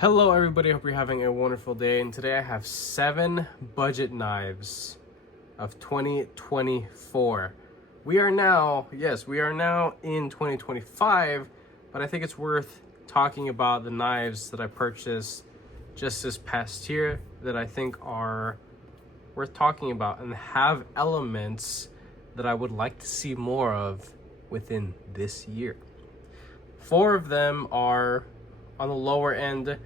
Hello everybody, hope you're having a wonderful day, and today I have 7 budget knives of 2024. We are now in 2025, but I think it's worth talking about the knives that I purchased just this past year that I think are worth talking about and have elements that I would like to see more of within this year. 4 of them are on the lower end.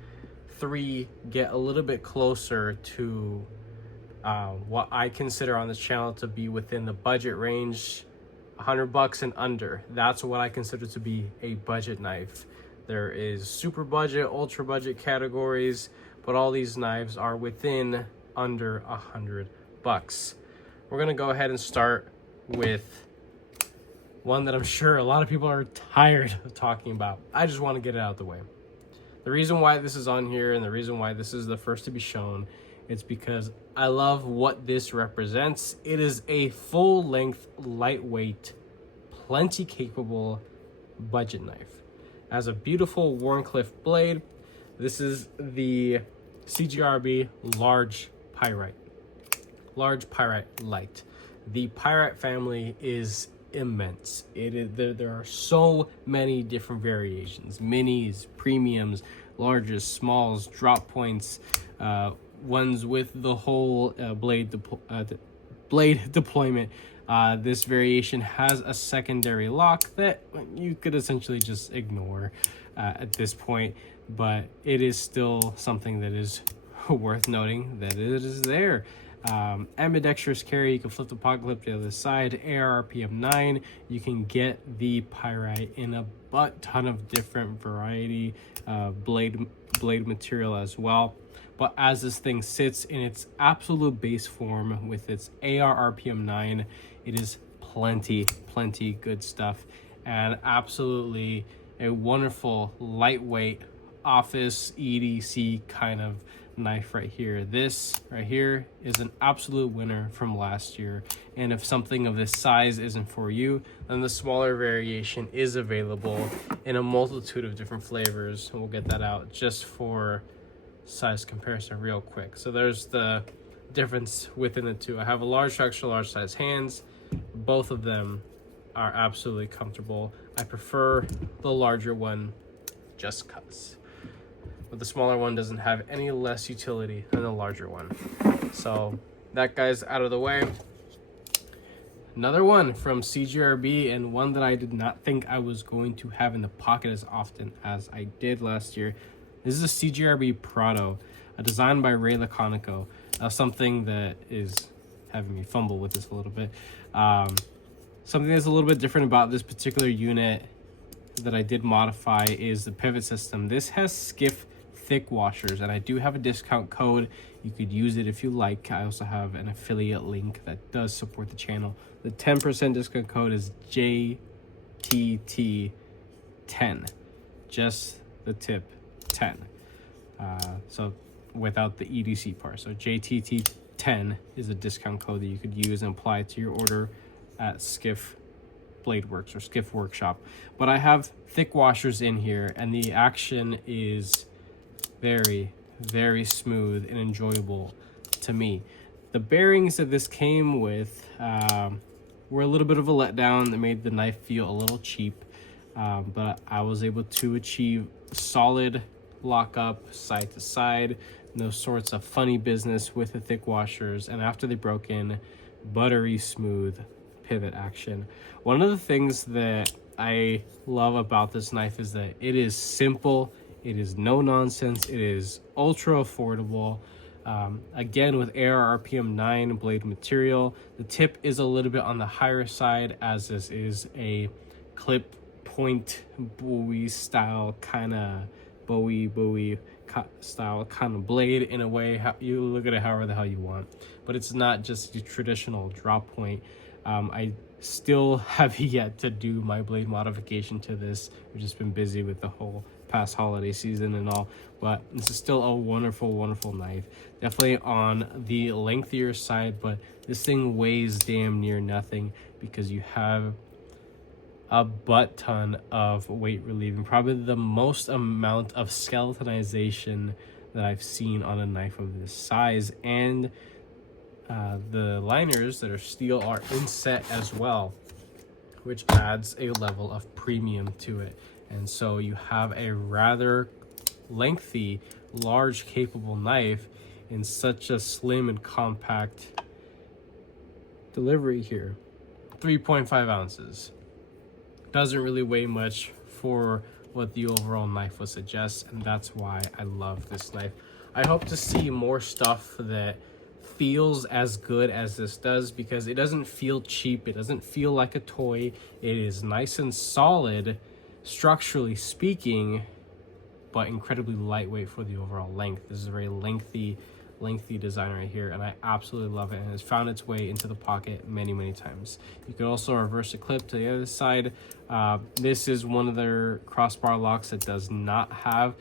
3 get a little bit closer to what I consider on this channel to be within the budget range, $100 and under. That's what I consider to be a budget knife. There is super budget, ultra budget categories, but all these knives are within under $100. We're gonna go ahead and start with one that I'm sure a lot of people are tired of talking about. I just want to get it out of the way. The reason why this is on here and the reason why this is the first to be shown, it's because I love what this represents. It is a full-length, lightweight, plenty capable budget knife. It has a beautiful Wharncliffe blade. This is the CGRB Large Pyrite Light. The Pyrite family is immense. There are so many different variations: minis, premiums, larges, smalls, drop points, ones with the whole blade deployment. This variation has a secondary lock that you could essentially just ignore at this point, but it is still something that is worth noting that it is there. Ambidextrous carry, you can flip the pocket clip to the other side. ARPM 9, you can get the Pyrite in a ton of different variety blade material as well. But as this thing sits in its absolute base form with its ARPM 9, it is plenty good stuff, and absolutely a wonderful lightweight office EDC kind of knife right here. This right here is an absolute winner from last year, and if something of this size isn't for you, then the smaller variation is available in a multitude of different flavors, and we'll get that out just for size comparison real quick. So there's the difference within the two. I have a large to extra large size hands. Both of them are absolutely comfortable. I prefer the larger one just cuz, but the smaller one doesn't have any less utility than the larger one. So that guy's out of the way. Another one from CGRB, and one that I did not think I was going to have in the pocket as often as I did last year. This is a CGRB Prado, designed by Ray Laconico. Something that is having me fumble with this a little bit. Something that's a little bit different about this particular unit that I did modify is the pivot system. This has Skiff thick washers, and I do have a discount code. You could use it if you like. I also have an affiliate link that does support the channel. The 10% discount code is JTT10, just the tip 10, so without the EDC part. So JTT10 is a discount code that you could use and apply to your order at Skiff Blade Works or Skiff Workshop. But I have thick washers in here, and the action is very smooth and enjoyable to me. The bearings that this came with were a little bit of a letdown. That made the knife feel a little cheap, but I was able to achieve solid lockup side to side, no sorts of funny business with the thick washers, and after they broke in, buttery smooth pivot action. One of the things that I love about this knife is that it is simple. It is no nonsense. It is ultra affordable. Again, with ARPM 9 blade material, the tip is a little bit on the higher side, as this is a clip point Bowie style kind of blade. In a way, you look at it however the hell you want, but it's not just your traditional drop point. I still have yet to do my blade modification to this. I've just been busy with the whole past holiday season and all, but this is still a wonderful knife. Definitely on the lengthier side, but this thing weighs damn near nothing because you have a butt ton of weight relieving, probably the most amount of skeletonization that I've seen on a knife of this size. And the liners that are steel are inset as well, which adds a level of premium to it. And so you have a rather lengthy, large, capable knife in such a slim and compact delivery here. 3.5 ounces. Doesn't really weigh much for what the overall knife would suggest, and that's why I love this knife. I hope to see more stuff that feels as good as this does, because it doesn't feel cheap, it doesn't feel like a toy. It is nice and solid, structurally speaking, but incredibly lightweight for the overall length. This is a very lengthy design right here, and I absolutely love it, and it's found its way into the pocket many times. You can also reverse the clip to the other side. This is one of their crossbar locks that does not have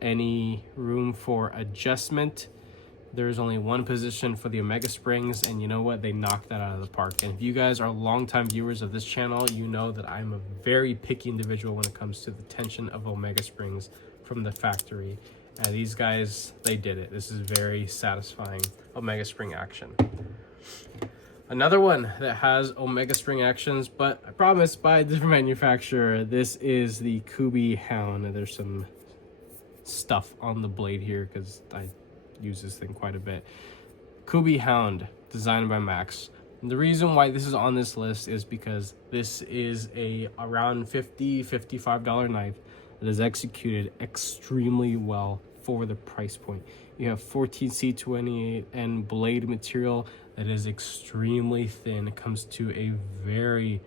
any room for adjustment. There's only one position for the Omega springs, and you know what? They knocked that out of the park. And if you guys are longtime viewers of this channel, you know that I'm a very picky individual when it comes to the tension of Omega springs from the factory. And these guys, they did it. This is very satisfying Omega spring action. Another one that has Omega spring actions, but I promise by a different manufacturer. This is the Kubey Hound. There's some stuff on the blade here because I use this thing quite a bit. Kubey Hound, designed by Max. And the reason why this is on this list is because this is a around $50-$55 knife that is executed extremely well for the price point. You have 14C28 and blade material that is extremely thin. It comes to a very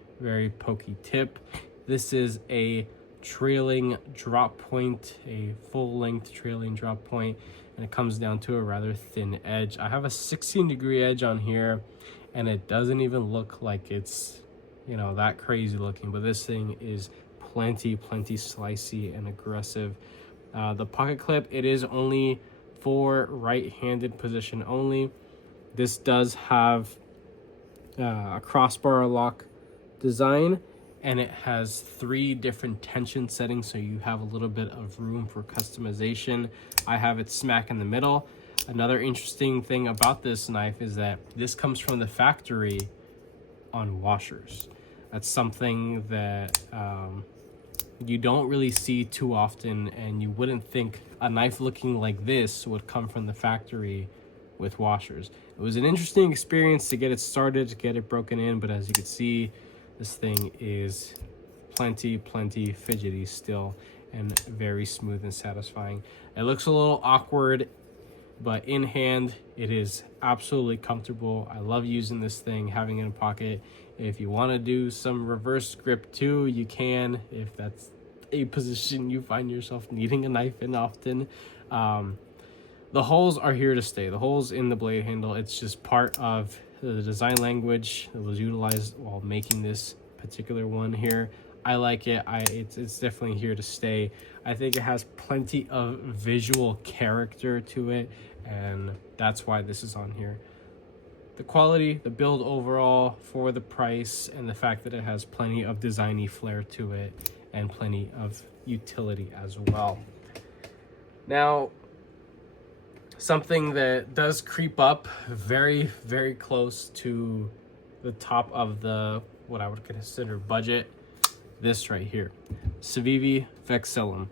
pokey tip. This is a trailing drop point, a full-length trailing drop point, and it comes down to a rather thin edge. I have a 16-degree edge on here, and it doesn't even look like it's, you know, that crazy looking, but this thing is plenty slicey and aggressive. The pocket clip, it is only for right-handed position only. This does have a crossbar lock design, and it has 3 different tension settings, so you have a little bit of room for customization. I have it smack in the middle. Another interesting thing about this knife is that this comes from the factory on washers. That's something that you don't really see too often, and you wouldn't think a knife looking like this would come from the factory with washers. It was an interesting experience to get it started, to get it broken in, but as you can see, this thing is plenty fidgety still, and very smooth and satisfying. It looks a little awkward, but in hand, it is absolutely comfortable. I love using this thing, having it in a pocket. If you want to do some reverse grip too, you can, if that's a position you find yourself needing a knife in often. The holes are here to stay. The holes in the blade handle, it's just part of the design language that was utilized while making this particular one here. I like it. It's definitely here to stay. I think it has plenty of visual character to it, and that's why this is on here. The quality, the build overall for the price, and the fact that it has plenty of designy flair to it and plenty of utility as well. Now, something that does creep up very close to the top of the what I would consider budget, this right here, Civivi Vexillum.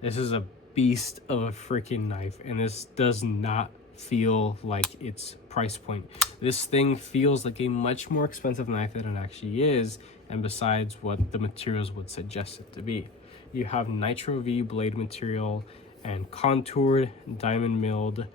This is a beast of a freaking knife, and this does not feel like its price point. This thing feels like a much more expensive knife than it actually is, and besides what the materials would suggest it to be. You have Nitro V blade material and contoured diamond milled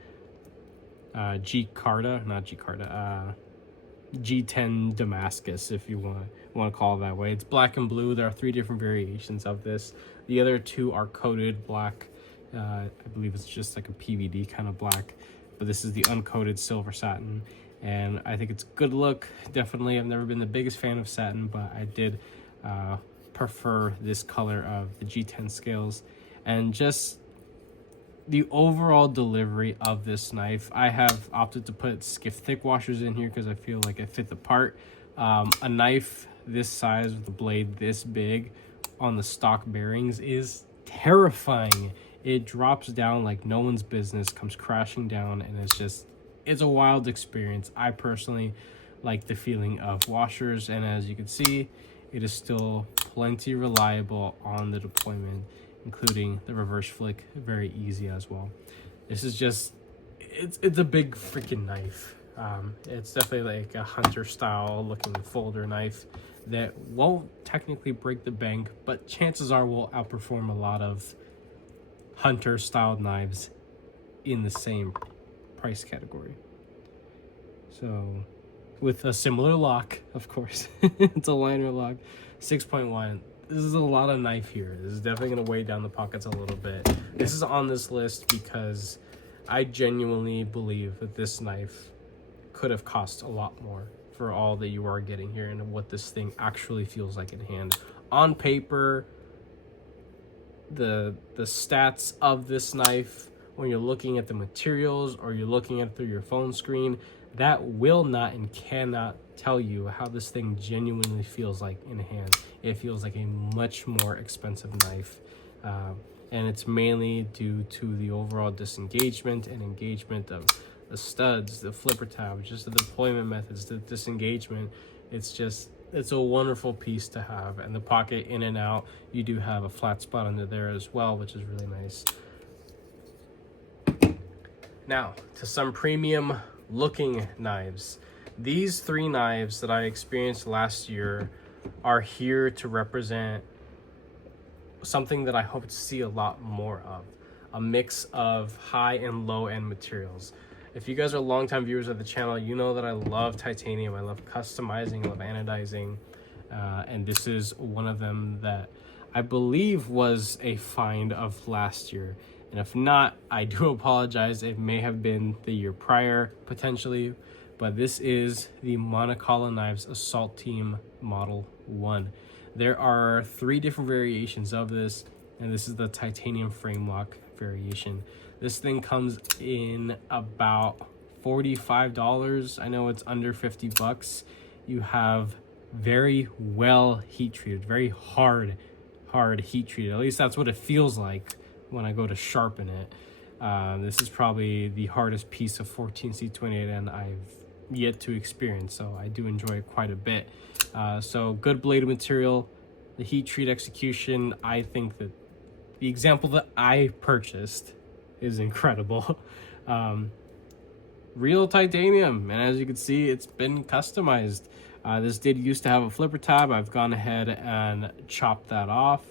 G10 Damascus, if you want to call it that way. It's black and blue. There are 3 different variations of this. The other 2 are coated black. I believe it's just like a PVD kind of black, but this is the uncoated silver satin, and I think it's a good look. Definitely, I've never been the biggest fan of satin, but I did prefer this color of the G10 scales, and just the overall delivery of this knife. I have opted to put skiff thick washers in here because I feel like it fit the part. A knife this size with a blade this big on the stock bearings is terrifying. It drops down like no one's business, comes crashing down, and it's a wild experience. I personally like the feeling of washers, and as you can see, it is still plenty reliable on the deployment, including the reverse flick, very easy as well. This is just, it's a big freaking knife. It's definitely like a hunter style looking folder knife that won't technically break the bank, but chances are will outperform a lot of hunter styled knives in the same price category. So with a similar lock, of course, it's a liner lock, 6.1. This is a lot of knife here. This is definitely going to weigh down the pockets a little bit. This is on this list because I genuinely believe that this knife could have cost a lot more for all that you are getting here and what this thing actually feels like in hand. On paper, the stats of this knife, when you're looking at the materials or you're looking at it through your phone screen, that will not and cannot tell you how this thing genuinely feels like in hand. It feels like a much more expensive knife, and it's mainly due to the overall disengagement and engagement of the studs, the flipper tab, just the deployment methods, the disengagement. It's a wonderful piece to have. And the pocket in and out, you do have a flat spot under there as well, which is really nice. Now, to some premium looking knives. These 3 knives that I experienced last year are here to represent something that I hope to see a lot more of. A mix of high and low end materials. If you guys are longtime viewers of the channel, you know that I love titanium. I love customizing, I love anodizing. And this is one of them that I believe was a find of last year. And if not, I do apologize. It may have been the year prior, potentially. But this is the Monocolor Knives Assault Team Model 1. There are 3 different variations of this, and this is the titanium frame lock variation. This thing comes in about $45. I know it's under 50 bucks. You have very well heat treated, very hard heat treated. At least that's what it feels like when I go to sharpen it. This is probably the hardest piece of 14C28N I've yet to experience, so I do enjoy it quite a bit. So good bladed material, the heat treat execution. I think that the example that I purchased is incredible. Real titanium, and as you can see, it's been customized. This did used to have a flipper tab. I've gone ahead and chopped that off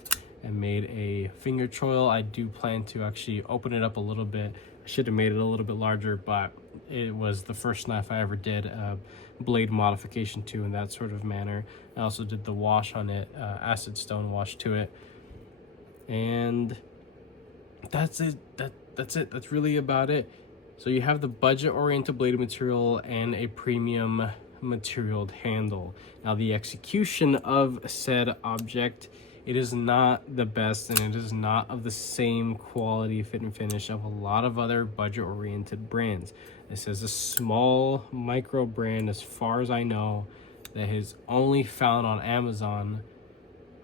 and made a finger choil. I do plan to actually open it up a little bit. I should have made it a little bit larger, but it was the first knife I ever did a blade modification to in that sort of manner. I also did the wash on it, acid stone wash to it, and that's it. That's it. That's really about it. So you have the budget-oriented bladed material and a premium materialed handle. Now the execution of said object, it is not the best, and it is not of the same quality, fit, and finish of a lot of other budget-oriented brands. This is a small micro brand, as far as I know, that is only found on Amazon.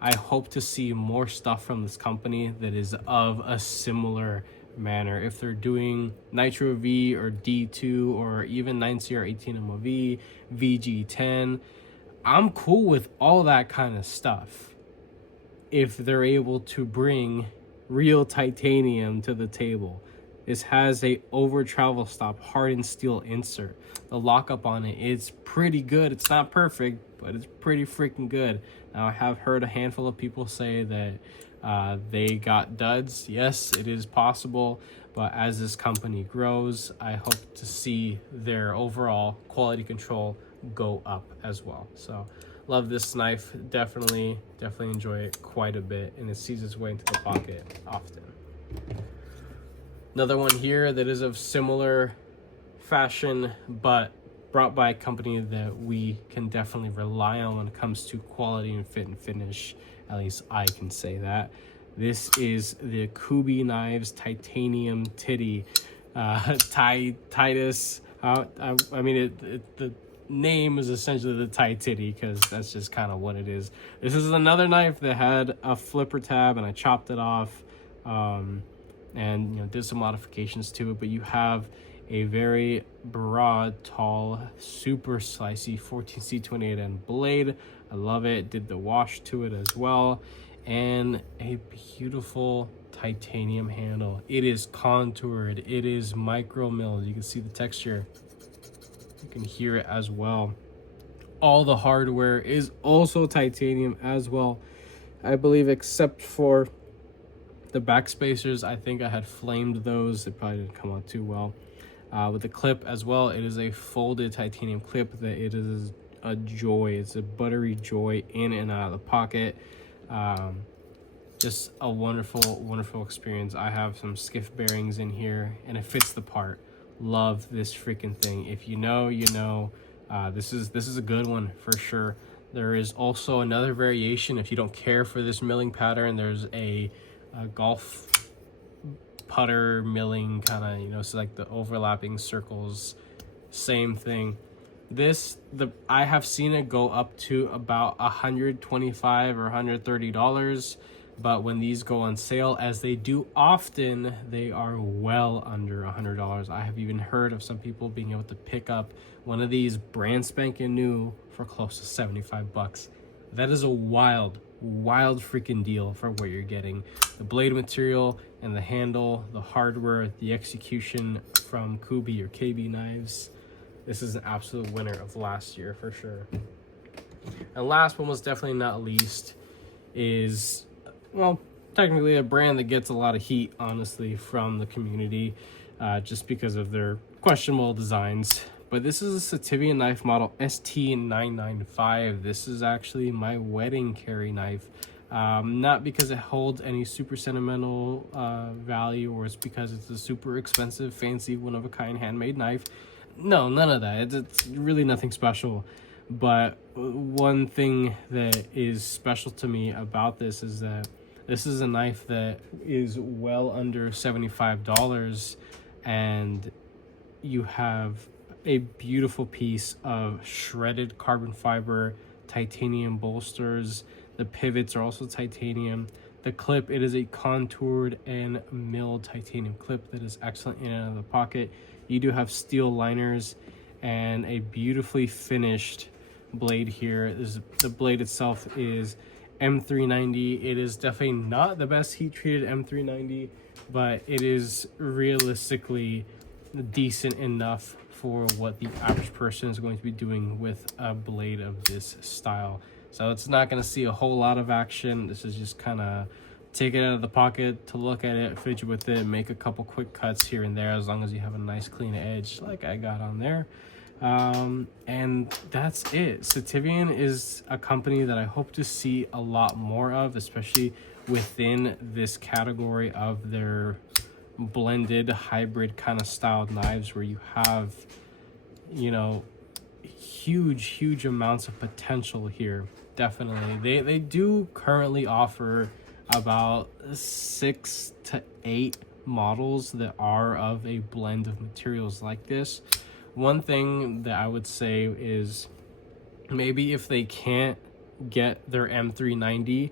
I hope to see more stuff from this company that is of a similar manner. If they're doing Nitro V or D2 or even 9CR18 MOV, VG10, I'm cool with all that kind of stuff if they're able to bring real titanium to the table. This has a over travel stop hardened steel insert. The lockup on it is pretty good. It's not perfect, but it's pretty freaking good. Now, I have heard a handful of people say that they got duds. Yes, it is possible, but as this company grows, I hope to see their overall quality control go up as well. So love this knife. Definitely enjoy it quite a bit, and it sees its way into the pocket often. Another one here that is of similar fashion, but brought by a company that we can definitely rely on when it comes to quality and fit and finish. At least I can say that. This is the Kubey Knives Titanium Titty. Titus. I mean, the name is essentially the Titity, because that's just kind of what it is. This is another knife that had a flipper tab, and I chopped it off, and did some modifications to it. But you have a very broad, tall, super slicey 14C28N blade. I love it. Did the wash to it as well, and a beautiful titanium handle. It is contoured, it is micro milled. You can see the texture, you can hear it as well. All the hardware is also titanium as well, I believe, except for the back spacers. I think I had flamed those. It probably didn't come out too well. With the clip as well, it is a folded titanium clip that it is a joy. It's a buttery joy in and out of the pocket. Just a wonderful experience. I have some skiff bearings in here, and it fits the part. Love this freaking thing. If you know, you know. This is a good one for sure. There is also another variation. If you don't care for this milling pattern, there's a golf putter milling kind of, so like the overlapping circles, same thing. I have seen it go up to about $125 or $130, but when these go on sale, as they do often, they are well under $100. I have even heard of some people being able to pick up one of these brand spanking new for close to 75 bucks. That is a wild freaking deal for what you're getting. The blade material and the handle, the hardware, the execution from Kubey or KB Knives. This is an absolute winner of last year for sure. And last but most definitely not least is, well, technically a brand that gets a lot of heat, honestly, from the community, just because of their questionable designs. But this is a Sativian knife model ST995. This is actually my wedding carry knife. Not because it holds any super sentimental value, or it's because it's a super expensive, fancy, one-of-a-kind handmade knife. No, none of that. It's really nothing special. But one thing that is special to me about this is that this is a knife that is well under $75, and you have a beautiful piece of shredded carbon fiber titanium bolsters. The pivots are also titanium. The clip, it is a contoured and milled titanium clip that is excellent in and out of the pocket. You do have steel liners and a beautifully finished blade here. The blade itself is M390. It is definitely not the best heat treated M390, but it is realistically decent enough for what the average person is going to be doing with a blade of this style. So it's not going to see a whole lot of action. This is just kind of take it out of the pocket to look at it, fidget with it, make a couple quick cuts here and there, as long as you have a nice clean edge like I got on there. And that's it. Sativian is a company that I hope to see a lot more of, especially within this category of their blended hybrid kind of styled knives, where you have, huge amounts of potential here. Definitely they do currently offer about 6 to 8 models that are of a blend of materials like this. One thing that I would say is, maybe if they can't get their M390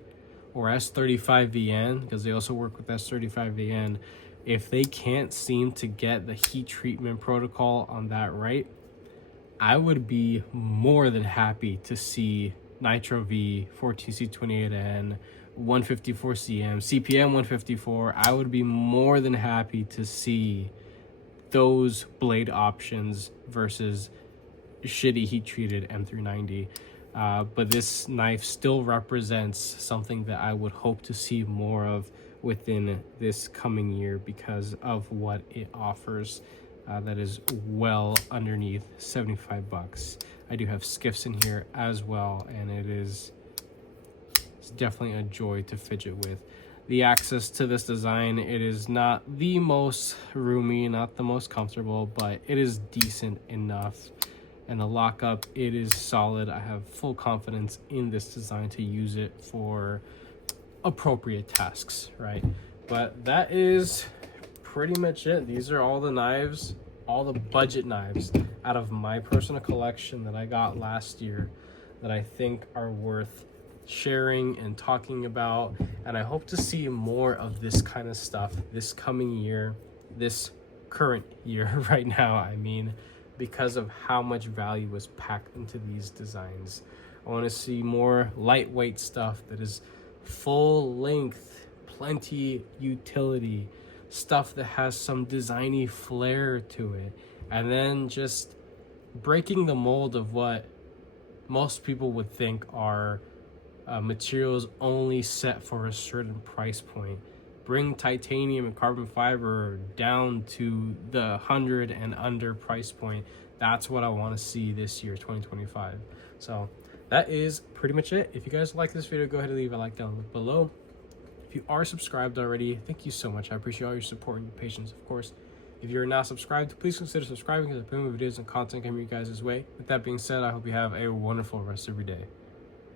or S35VN, because they also work with S35VN, if they can't seem to get the heat treatment protocol on that right, I would be more than happy to see Nitro V, 14C28N, 154CM, CPM 154. I would be more than happy to see those blade options versus shitty heat treated M390. But this knife still represents something that I would hope to see more of within this coming year, because of what it offers. That is well underneath 75 bucks. I do have skiffs in here as well, and it's definitely a joy to fidget with. The access to this design, it is not the most roomy, not the most comfortable, but it is decent enough. And the lockup, it is solid. I have full confidence in this design to use it for appropriate tasks, right? But that is pretty much it. These are all the knives all the budget knives out of my personal collection that I got last year that I think are worth sharing and talking about. And I hope to see more of this kind of stuff this coming year, this current year right now, I mean, because of how much value was packed into these designs. I want to see more lightweight stuff that is full length, plenty utility, stuff that has some designy flair to it, and then just breaking the mold of what most people would think are materials only set for a certain price point. Bring titanium and carbon fiber down to the 100 and under price point. That's what I want to see this year, 2025. So that is pretty much it. If you guys like this video, go ahead and leave a like down below. If you are subscribed already, thank you so much. I appreciate all your support and your patience, of course. If you're not subscribed, please consider subscribing because I put more videos and content coming your guys' way. With that being said, I hope you have a wonderful rest of your day.